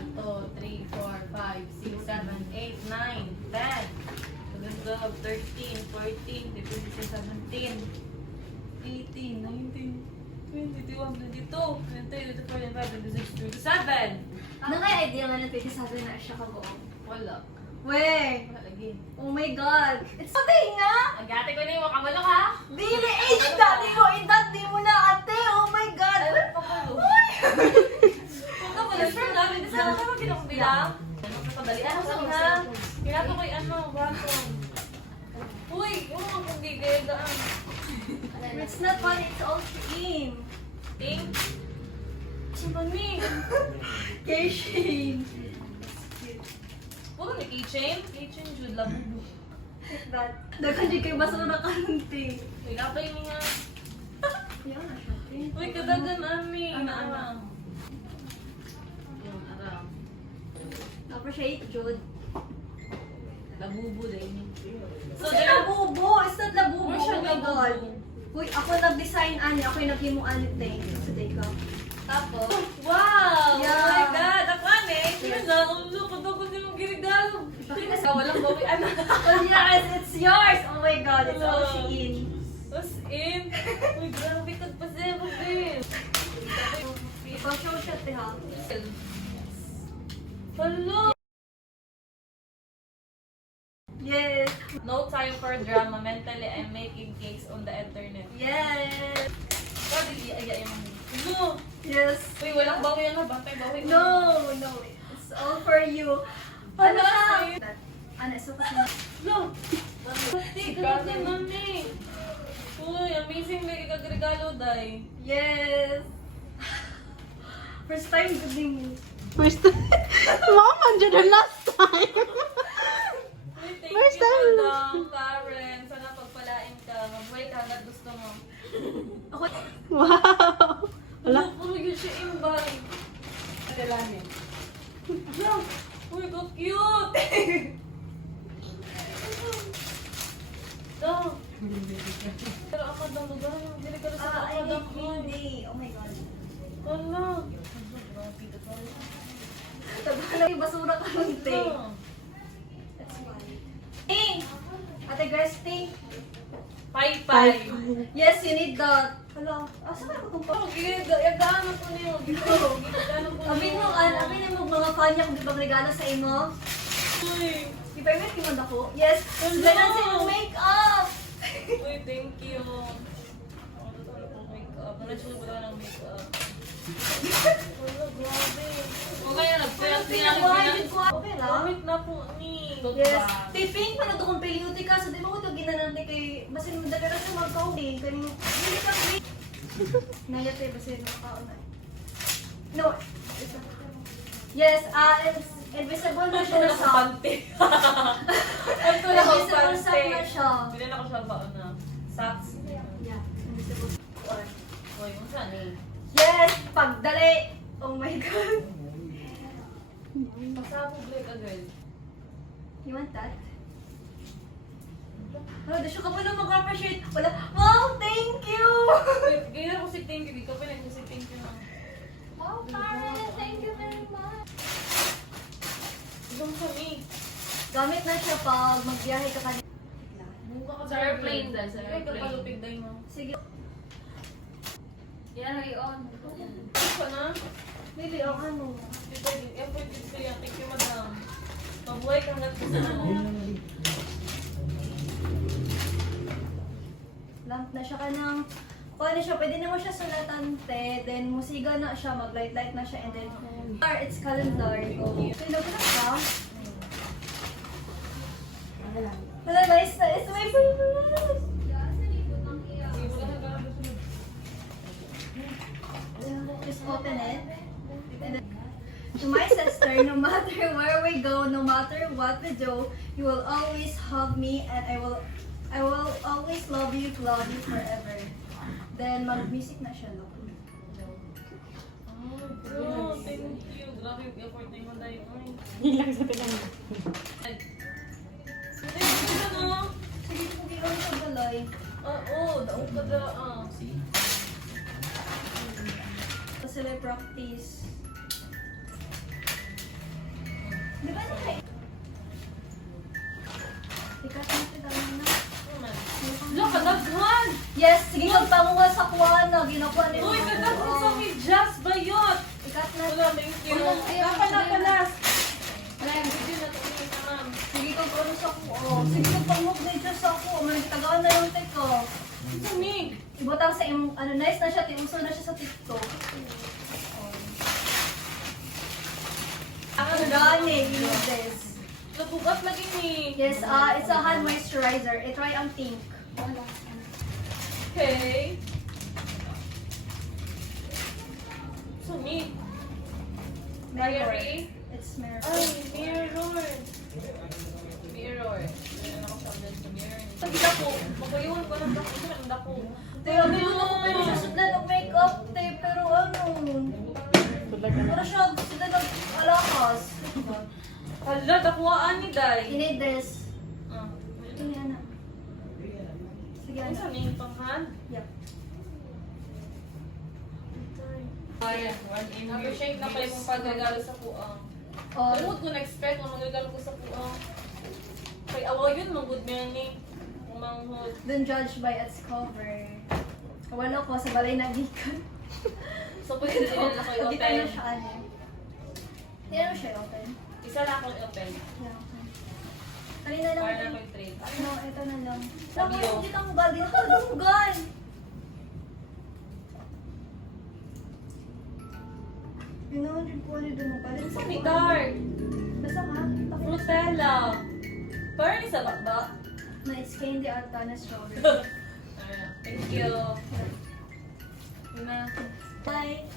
1, 2, 3, 4, 5, 6, 7, 8, 9, 10, 11, 12, 13, 14, 15, 16, 17, 18, 19, 20, 21, 22, 23, 24, 25, 26, 27. Ano kaya idea nga ng 27 na siya kabuo? Wala. Wey! Wala lagi. Oh my God! It's okay nga! Agate ko na yung kamalok ha? Dili! Eh! Dati mo! Dati mo na ate! Oh my God! Ay, wala pa ko. Kung ka pala, sure namin. Kasi ako naman pinakbilang. Ano ka kadali? Ano sa ha? Kinato ko yung ano, baton. Uy, yung mga kong gigayagaan. It's not fun, it's all in. Ting? Simpani. Kay Shane. Puro ni keychain. Keychain, Jude, labubo. Like that. Dagan di kay basura kanti. Uy, kapay ni nga. Yan na siya. Uy, kadagan ami. Aram. Yung aram. Appreciate, Jude. Labubo dahil. So, labubo! It's not labubo! Where's your Oh my God! labubo? Uy, ako nag-design ani. Ako yung nag-himo ani. Thank you. Today ka. Tapos, wow! Yeah. Oh my God! Ako ane, Yes. sino na akong look? Ito ko din mong ginigalo. Sino sa walang bawi? Ano? Oh yes, it's yours! Oh my God, it's all Hello. Shein. What's in? Uy, grabe ka pa siya mo din. Ipag-show siya, te ha. Hello! Yes! No time for drama. Mentally, I'm making cakes on the internet. Yes! Sabi, iya yung no! Yes! Uy, walang bawi ano? Bantay bawi. No! No! It's all for you. Ano siya? Ano, sukat na. No! Pati, grabe mami. Uy, amazing may ikagregalo, day. Yes! First time good mo. First time. Mom, andyan the last time. Uy, thank First you, time. Madam Karen. Sana pagpalain ka. Mabuhay ka hanggat gusto mo. Ako, Wow. Wala. Ano, puro yun siya imbay. Alalanin. No! Uy, go cute! No! Pero ako daw, magahan yung ginagalo sa I ako daw. need hindi. Oh my God. Ano? Tagal yung basura ka ng te. No! That's why. Ting! Ate Grace, ting! Pay-pay! Yes, you need that. Hello. Asa ka itong pa? Oh, gagano ko niyo. Gagano ko Amin mo, amin mo mga fan niya kung di ba regalo sa imo. Uy! Di ba yung kimanda ko? Yes! Hello. Ganun sa iyong makeup! Uy, thank you. Ako totoo po make-up. Nanasyon ko lang ng make-up. Wala, grabe. Okay na, nag-press din ako. Okay lang? Gamit na po ni. Yes. Tiping, paano ito kung piliuti ka? So, di ba ko ito ginanante kay... Basin mo, dagara sa magkauling. Kaning... Hindi ka free. Nayat eh, basin mo kauna. No. Yes, invisible na siya na sock. Pante. Ito na ako Invisible sock na pante. siya. Bilan ako siya baon na. Socks. Yeah, invisible sock. Uy, kung saan eh? Yes! Pagdali! Oh my God. Pasabog like a girl. You want that? Oh, dasyo ka pa na mag-appreciate. Wala. Wow, thank you! Wait, ganyan ako si thank you. Di ka pa nag si thank you na. Wow, Karen, thank you very much. Ibang kami. Gamit na siya pag magbiyahe ka kanina. Mukha ka sa airplane dahil sa airplane. Ay, kapalupig dahil mo. Sige. Yan, i-on. Ito ka na? Lili, ang ano? Ito, effort din kaya. Thank you, madam. Mabuhay ka hanggat gusto mo. Lamp na siya ka ng... Paano siya? Pwede naman siya sulatan, te. Then, musiga na siya. Mag-light-light na siya. And then, it's calendar. Sino ko na siya? Wala, nice na. It's my favorite! Just open it. And then, to my sister, no matter where we go, no matter what we do, you will always hug me and I will always love you forever. Then mag-music na siya, no? Oh, thank you. Grabe yung effort na yung dahil. Ilang sa tinang. Hindi, hindi ka no? Sige, kung lang sa balay. Oo, daong ka da. Kasi like practice. Oh, sige pangmok na Diyos ako. Managtagaan na yung teko. Sumig. Ibutang sa imong, ano, nice na siya, tiuso na siya sa TikTok. Ang Gani, use this. Nabugat lagi ni. Yes, it's a hand moisturizer. Try ang pink. Okay. Sumig. Diary. It's mirror. Ay, mirror. Mirror. Ayan ako sa mirror. Pag dako, magayuhan ko ng dako. Ang dako. Te, ano yun ako pwede siya sudlan ng makeup, te, pero ano? Para siya sudlan ng alakas. Hala, dakuhaan ni Day. You need this. Ah. Ito ni Ana. Sige, Ano sa Ana. name panghan? Yep. Ayan, appreciate na kayo mong paggagalo sa puang. Oh, Alam ko na-expect kung magagalo ko sa puang. Kay awa yun, mag-good meaning. Manghod. don't judge by its cover. Wala ko sa balay na gikan. So, pwede din na kayo Hindi tayo open. siya ano. Hindi naman siya open. Isa lang akong open. Yeah, okay. Kanina lang. Para na may trade. No, ito na lang. Sabi Dapat yun. hindi kang bal. Hindi ka dunggan. Yun naman yung puli doon mo. Palit Sa ni dark. Basta ka. Tapos Nutella. Parang isa ba? na it's candy ata na strawberry. Thank you. Yun na. Bye.